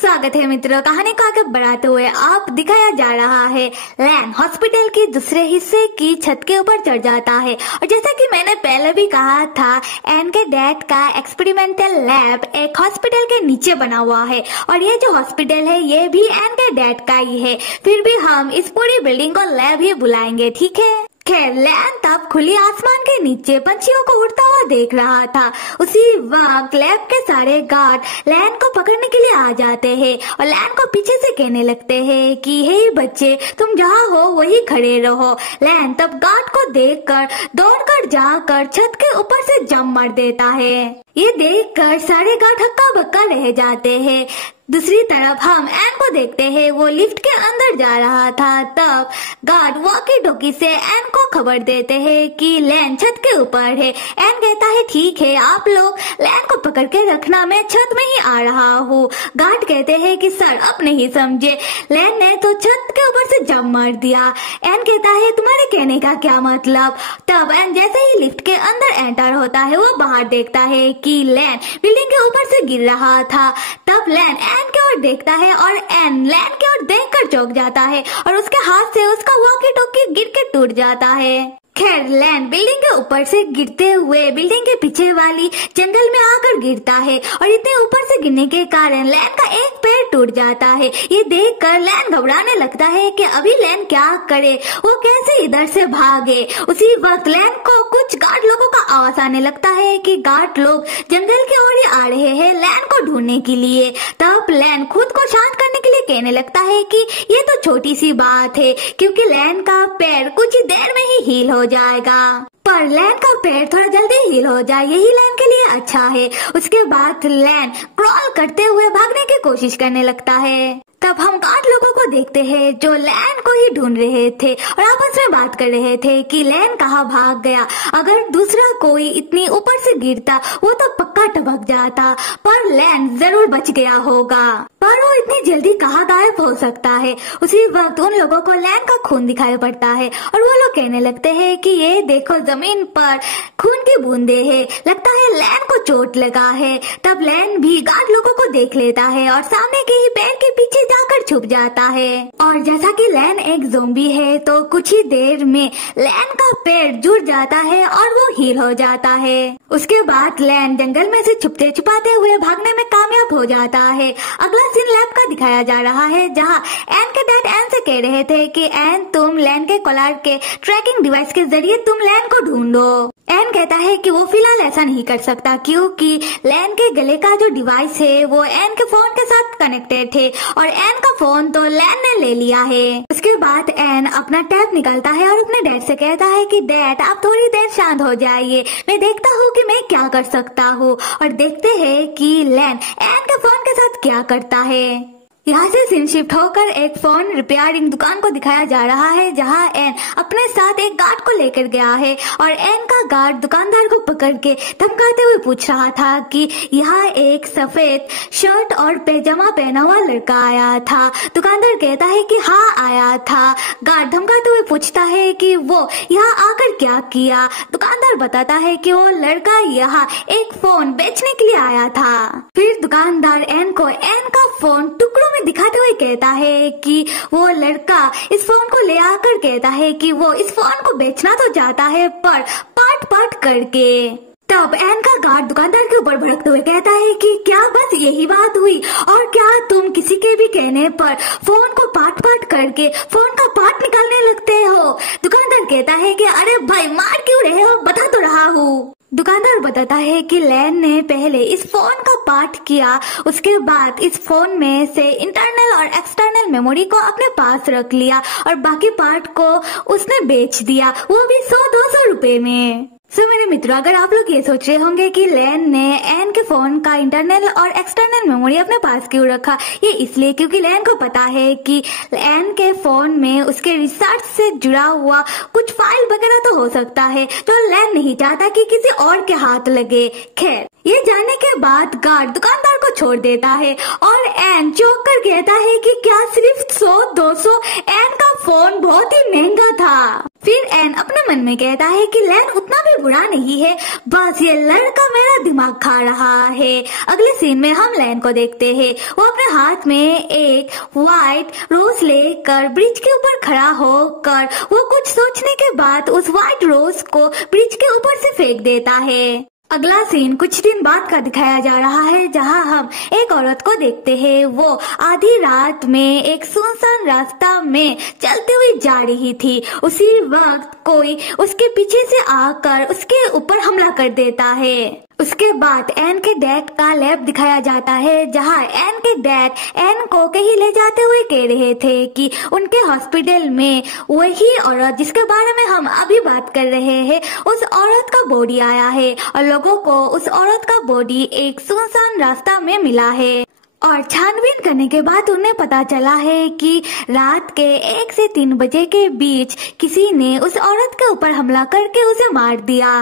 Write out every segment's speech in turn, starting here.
स्वागत है मित्रों। कहानी को आगे बढ़ाते हुए आप दिखाया जा रहा है लैन हॉस्पिटल के दूसरे हिस्से की छत के ऊपर चढ़ जाता है। और जैसा कि मैंने पहले भी कहा था, एन के डैड का एक्सपेरिमेंटल लैब एक हॉस्पिटल के नीचे बना हुआ है और ये जो हॉस्पिटल है ये भी एन के डैड का ही है। फिर भी हम इस पूरी बिल्डिंग को लैब ही बुलाएंगे, ठीक है। खैर, लैन तब खुली आसमान के नीचे पंछियों को उड़ता हुआ देख रहा था। उसी वक्त लैब के सारे गार्ड लैन को पकड़ने के लिए आ जाते हैं और लैन को पीछे से कहने लगते हैं कि हे बच्चे, तुम जहाँ हो वही खड़े रहो। लैन तब गार्ड को देखकर दौड़कर जाकर छत के ऊपर से जंप मार देता है। ये देखकर सारे गार्ड हक्का बक्का रह जाते हैं। दूसरी तरफ हम एन को देखते हैं, वो लिफ्ट के अंदर जा रहा था। तब गार्ड वॉकी टॉकी से एन को खबर देते हैं कि लैन छत के ऊपर है। एन कहता है ठीक है, आप लोग लैन को पकड़ के रखना, मैं छत में ही आ रहा हूँ। गार्ड कहते हैं कि सर अब नहीं समझे, लैन ने तो छत के ऊपर से जंप मार दिया। एन कहता है तुम्हारे कहने का क्या मतलब। तब एन जैसे ही लिफ्ट के अंदर एंटर होता है, वो बाहर देखता है कि लैन बिल्डिंग के ऊपर से गिर रहा था। तब लैन एन की ओर देखता है और एन लैन की ओर देखकर चौंक जाता है और उसके हाथ से उसका वॉकी टॉकी गिर के टूट जाता है। खैर, लैन बिल्डिंग के ऊपर से गिरते हुए बिल्डिंग के पीछे वाली जंगल में आकर गिरता है और इतने ऊपर से गिरने के कारण लैन का एक पैर टूट जाता है। ये देखकर लैन घबराने लगता है कि अभी लैन क्या करे, वो कैसे इधर से भागे। उसी वक्त लैन को कुछ गार्ड लोगों का आवाज आने लगता है कि गार्ड लोग जंगल की ओर ही आ रहे हैं लैन को ढूंढने के लिए। तब लैन खुद को शांत करने के लिए कहने लगता है कि ये तो छोटी सी बात है, क्योंकि लैन का पैर कुछ ही देर में ही हील हो जाएगा। पर लैन का पैर थोड़ा जल्दी हील हो जाए, यही लैन के लिए अच्छा है। उसके बाद लैन क्रॉल करते हुए भागने की कोशिश करने लगता है। तब हम गार्ड लोगों को देखते हैं जो लैन को ही ढूंढ रहे थे और आपस में बात कर रहे थे कि लैन कहाँ भाग गया। अगर दूसरा कोई इतनी ऊपर से गिरता वो तो पक्का टपक जाता, पर लैन जरूर बच गया होगा। पर वो इतनी जल्दी कहाँ गायब हो सकता है। उसी वक्त उन लोगों को लैन का खून दिखाई पड़ता है और वो लोग कहने लगते हैं कि ये देखो, जमीन पर खून की बूंदे हैं, लगता है लैन को चोट लगा है। तब लैन भी गार्ड लोगों को देख लेता है और सामने के ही पेड़ के पीछे जाकर छुप जाता है। और जैसा कि लैन एक ज़ॉम्बी है तो कुछ ही देर में लैन का पैर जुड़ जाता है और वो हील हो जाता है। उसके बाद लैन जंगल में से छुपते छुपाते हुए भागने में कामयाब हो जाता है। अगला सीन लैब का दिखाया जा रहा है, जहाँ एन के डैड एन से कह रहे थे कि एन, तुम लैन के कॉलर के ट्रैकिंग डिवाइस के जरिए तुम लैन को ढूंढो। एन कहता है कि वो फिलहाल ऐसा नहीं कर सकता, क्योंकि लैन के गले का जो डिवाइस है वो एन के फोन के साथ कनेक्टेड थे और एन का फोन तो लैन ने ले लिया है। उसके बाद एन अपना टैब निकालता है और अपने डैड से कहता है कि डैड, आप थोड़ी देर शांत हो जाइए, मैं देखता हूँ कि मैं क्या कर सकता हूँ। और देखते हैं कि लैन एन के फोन के साथ क्या करता है। यहाँ से सीन शिफ्ट होकर एक फोन रिपेयरिंग दुकान को दिखाया जा रहा है, जहाँ एन अपने साथ एक गार्ड को लेकर गया है और एन का गार्ड दुकानदार को पकड़ के धमकाते हुए पूछ रहा था कि यहाँ एक सफेद शर्ट और पैजामा पहना हुआ लड़का आया था। दुकानदार कहता है कि हाँ आया था। गार्ड धमकाते हुए पूछता है कि वो यहाँ आकर क्या किया। दुकानदार बताता है कि वो लड़का यहाँ एक फोन बेचने के लिए आया था। फिर दुकानदार एन को एन का फोन टुकड़ों में दिखाते हुए कहता है कि वो लड़का इस फोन को ले आकर कहता है कि वो इस फोन को बेचना तो चाहता है, पर पार्ट पार्ट करके। तब एन का गार्ड दुकानदार के ऊपर भड़कते हुए कहता है कि क्या बस यही बात हुई, और क्या तुम किसी के भी कहने पर फोन को पार्ट पार्ट करके फोन का पार्ट निकालने लगते हो। दुकानदार कहता है कि अरे भाई, मार क्यों रहे हो, बता तो रहा हूँ। दुकानदार बताता है कि लैन ने पहले इस फोन का पार्ट किया, उसके बाद इस फोन में से इंटरनल और एक्सटर्नल मेमोरी को अपने पास रख लिया और बाकी पार्ट को उसने बेच दिया, वो भी 100-200 रुपए में। मेरे मित्रों, अगर आप लोग ये सोच रहे होंगे कि लैन ने एन के फोन का इंटरनल और एक्सटर्नल मेमोरी अपने पास क्यों रखा, ये इसलिए क्योंकि लैन को पता है कि एन के फोन में उसके रिसर्च से जुड़ा हुआ कुछ फाइल वगैरह तो हो सकता है, जो लैन नहीं चाहता कि किसी और के हाथ लगे। खैर, ये जानने के बाद गार्ड दुकानदार को छोड़ देता है और एन चौंक कर कहता है कि क्या सिर्फ 100-200? एन का फोन बहुत ही महंगा था। फिर एन अपने मन में कहता है कि लैन उतना भी बुरा नहीं है, बस ये लड़का मेरा दिमाग खा रहा है। अगले सीन में हम लैन को देखते हैं, वो अपने हाथ में एक व्हाइट रोज लेकर ब्रिज के ऊपर खड़ा होकर वो कुछ सोचने के बाद उस व्हाइट रोज को ब्रिज के ऊपर से फेंक देता है। अगला सीन कुछ दिन बाद का दिखाया जा रहा है, जहां हम एक औरत को देखते हैं। वो आधी रात में एक सुनसान रास्ता में चलते हुए जा रही थी। उसी वक्त कोई उसके पीछे से आकर उसके ऊपर हमला कर देता है। उसके बाद एन के डैड का लैब दिखाया जाता है, जहां एन के डैड एन को कहीं ले जाते हुए कह रहे थे कि उनके हॉस्पिटल में वही औरत जिसके बारे में हम अभी बात कर रहे हैं, उस औरत का बॉडी आया है और लोगों को उस औरत का बॉडी एक सुनसान रास्ता में मिला है। और छानबीन करने के बाद उन्हें पता चला है कि रात के 1 से 3 बजे के बीच किसी ने उस औरत के ऊपर हमला करके उसे मार दिया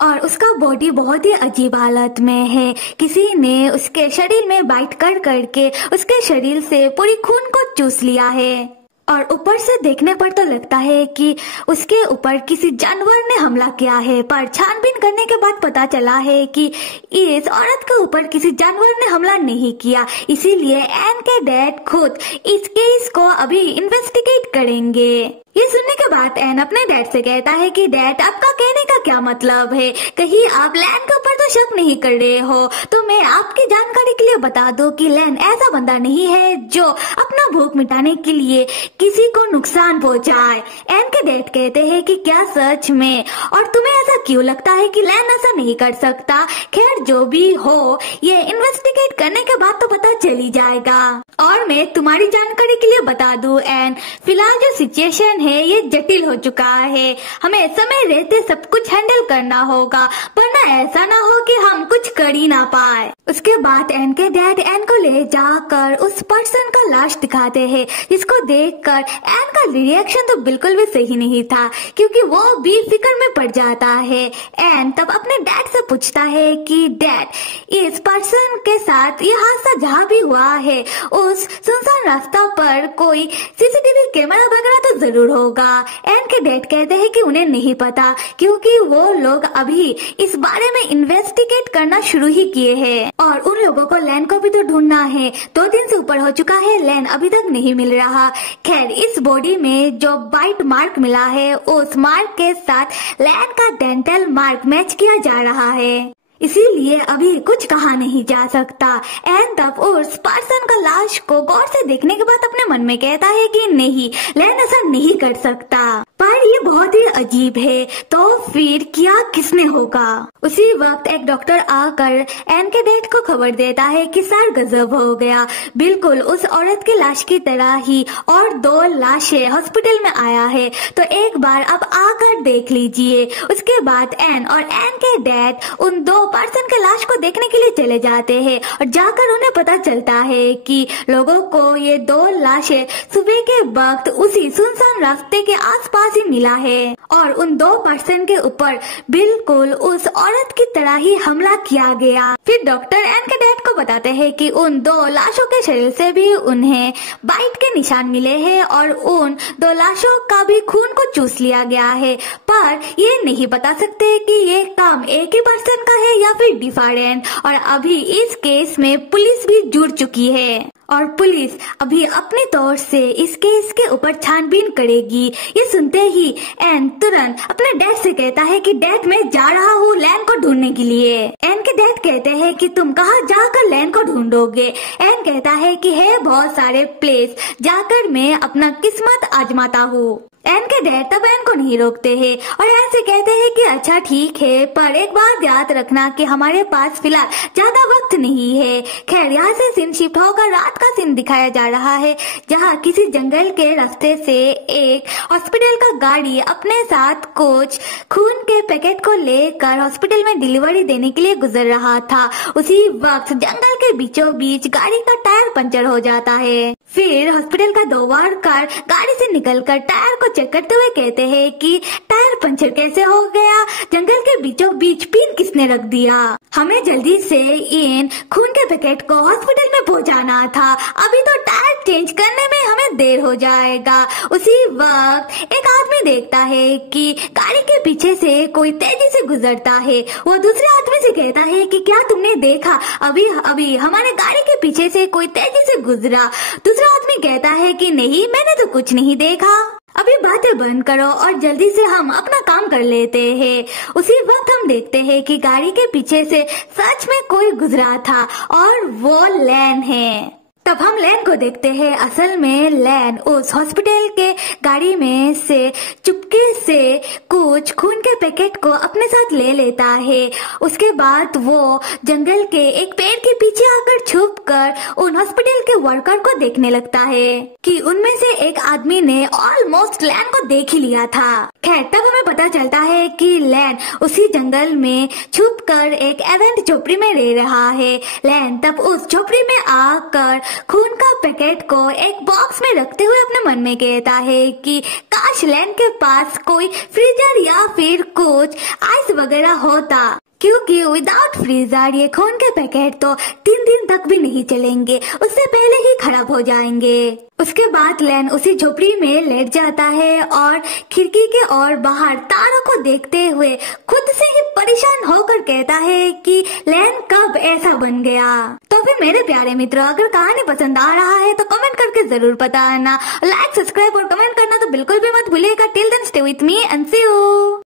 और उसका बॉडी बहुत ही अजीब हालत में है। किसी ने उसके शरीर में बाइट कर करके उसके शरीर से पूरी खून को चूस लिया है और ऊपर से देखने पर तो लगता है कि उसके ऊपर किसी जानवर ने हमला किया है, पर छानबीन करने के बाद पता चला है कि इस औरत के ऊपर किसी जानवर ने हमला नहीं किया। इसीलिए एन के डैड खुद इस केस को अभी इन्वेस्टिगेट करेंगे। ये सुनने के बाद एन अपने डैड से कहता है कि डैड, आपका कहने का क्या मतलब है? कहीं आप लैन के ऊपर तो शक नहीं कर रहे हो? तो मैं आपकी जानकारी के लिए बता दूं कि लैन ऐसा बंदा नहीं है जो अपना भूख मिटाने के लिए किसी को नुकसान पहुंचाए। एन के डैड कहते हैं कि क्या सच में? और तुम्हें ऐसा क्यों लगता है कि लैन ऐसा नहीं कर सकता? खैर जो भी हो, ये इन्वेस्टिगेट करने के बाद तो पता चल ही जाएगा। और मैं तुम्हारी जानकारी के लिए बता दूं एन, फिलहाल जो सिचुएशन है ये जटिल हो चुका है। हमें समय रहते सब कुछ हैंडल करना होगा, वरना ऐसा ना हो कि हम कुछ कर ही ना पाए। उसके बाद एन के डैड एन को ले जाकर उस पर्सन का लाश दिखाते हैं, जिसको देखकर एन का रिएक्शन तो बिल्कुल भी सही नहीं था, क्योंकि वो भी फिक्र में पड़ जाता है। एन तब अपने डैड से पूछता है कि डैड, इस पर्सन के साथ ये हादसा जहाँ भी हुआ है उस सुनसान रास्ता पर कोई सीसीटीवी कैमरा वगैरह तो जरूर होगा। एन के डैड कहते हैं कि उन्हें नहीं पता, क्योंकि वो लोग अभी इस बारे में इन्वेस्टिगेट करना शुरू ही किए हैं और उन लोगों को लैन को भी तो ढूंढना है। 2 दिन से ऊपर हो चुका है, लैन अभी तक नहीं मिल रहा। खैर इस बॉडी में जो बाइट मार्क मिला है, उस मार्क के साथ लैन का डेंटल मार्क मैच किया जा रहा है, इसीलिए अभी कुछ कहा नहीं जा सकता। एन तब उस पर्सन का लाश को गौर से देखने के बाद अपने मन में कहता है कि नहीं, लैन ऐसा नहीं कर सकता, पर ये बहुत ही अजीब है। तो फिर क्या किसने होगा? उसी वक्त एक डॉक्टर आकर एन के डैड को खबर देता है कि सर गजब हो गया, बिल्कुल उस औरत की लाश की तरह ही और 2 लाशें हॉस्पिटल में आया है, तो एक बार आप आकर देख लीजिए। उसके बाद एन और एन के डैड उन 2 पर्सन के लाश को देखने के लिए चले जाते हैं और जाकर उन्हें पता चलता है कि लोगों को ये 2 लाशें सुबह के वक्त उसी सुनसान रास्ते के आसपास ही मिला है और उन 2 पर्सन के ऊपर बिल्कुल उस औरत की तरह ही हमला किया गया। फिर डॉक्टर एन के डैड को बताते हैं कि उन 2 लाशों के शरीर से भी उन्हें बाइट के निशान मिले हैं और उन 2 लाशों का भी खून को चूस लिया गया है, पर ये नहीं बता सकते कि ये काम एक ही पर्सन का है या फिर डिफरेंट। और अभी इस केस में पुलिस भी जुड़ चुकी है और पुलिस अभी अपने तौर से इस केस के ऊपर छानबीन करेगी। ये सुनते ही एन तुरंत अपने डैड से कहता है कि डैड मैं जा रहा हूँ लैन को ढूंढने के लिए। एन के डैड कहते हैं कि तुम कहाँ जाकर लैन को ढूंढोगे? एन कहता है कि है बहुत सारे प्लेस जाकर मैं अपना किस्मत आजमाता हूँ। एन के डैड तब एन को नहीं रोकते हैं और एन से कहते हैं कि अच्छा ठीक है, पर एक बात याद रखना कि हमारे पास फिलहाल ज्यादा वक्त नहीं है। खैर यहाँ से सीन शिफ्ट होकर रात का सीन दिखाया जा रहा है, जहाँ किसी जंगल के रास्ते से एक हॉस्पिटल का गाड़ी अपने साथ कुछ खून के पैकेट को लेकर हॉस्पिटल में डिलीवरी देने के लिए गुजर रहा था। उसी वक्त जंगल के बीचों बीच गाड़ी का टायर पंचर हो जाता है। फिर हॉस्पिटल का 2 वर्कर गाड़ी से निकलकर टायर को चेक करते हुए कहते हैं कि टायर पंचर कैसे हो गया, जंगल के बीचों बीच पिन किसने रख दिया। हमें जल्दी से इन खून के पैकेट को हॉस्पिटल में पहुंचाना था, अभी तो टायर चेंज करने में हमें देर हो जाएगा। उसी वक्त एक आदमी देखता है कि गाड़ी के पीछे से कोई तेजी से गुजरता है। वो दूसरे आदमी से कहता है कि क्या तुमने देखा, अभी अभी हमारे गाड़ी के पीछे से कोई तेजी से गुजरा। दूसरा आदमी कहता है कि नहीं, मैंने तो कुछ नहीं देखा। अभी बातें बंद करो और जल्दी से हम अपना काम कर लेते हैं। उसी वक्त हम देखते हैं कि गाड़ी के पीछे से सच में कोई गुजरा था और वो लैन है। तब हम लैन को देखते हैं। असल में लैन उस हॉस्पिटल के गाड़ी में से चुपके से कुछ खून के पैकेट को अपने साथ ले लेता है। उसके बाद वो जंगल के एक पेड़ के पीछे आकर छुपकर उन हॉस्पिटल के वर्कर को देखने लगता है कि उनमें से एक आदमी ने ऑलमोस्ट लैन को देख ही लिया था। खैर, तब हमें पता चलता है कि लैन उसी जंगल में छुपकर एक एवेंट झोपड़ी में रह रहा है। लैन तब उस झोपड़ी में आकर खून का पैकेट को एक बॉक्स में रखते हुए अपने मन में कहता है कि काश लैन के पास कोई फ्रीजर या फिर कुछ आइस वगैरह होता, क्योंकि विदाउट फ्रीजर ये खून के पैकेट तो 3 दिन तक भी नहीं चलेंगे, उससे पहले ही खराब हो जाएंगे। उसके बाद लैन उसी झोपड़ी में लेट जाता है और खिड़की के और बाहर तारों को देखते हुए खुद से ही परेशान होकर कहता है कि लैन कब ऐसा बन गया। तो फिर मेरे प्यारे मित्रों, अगर कहानी पसंद आ रहा है तो कमेंट करके जरूर बताना। लाइक, सब्सक्राइब और कमेंट करना तो बिल्कुल भी मत भूलिएगा। Till then stay with me and see you.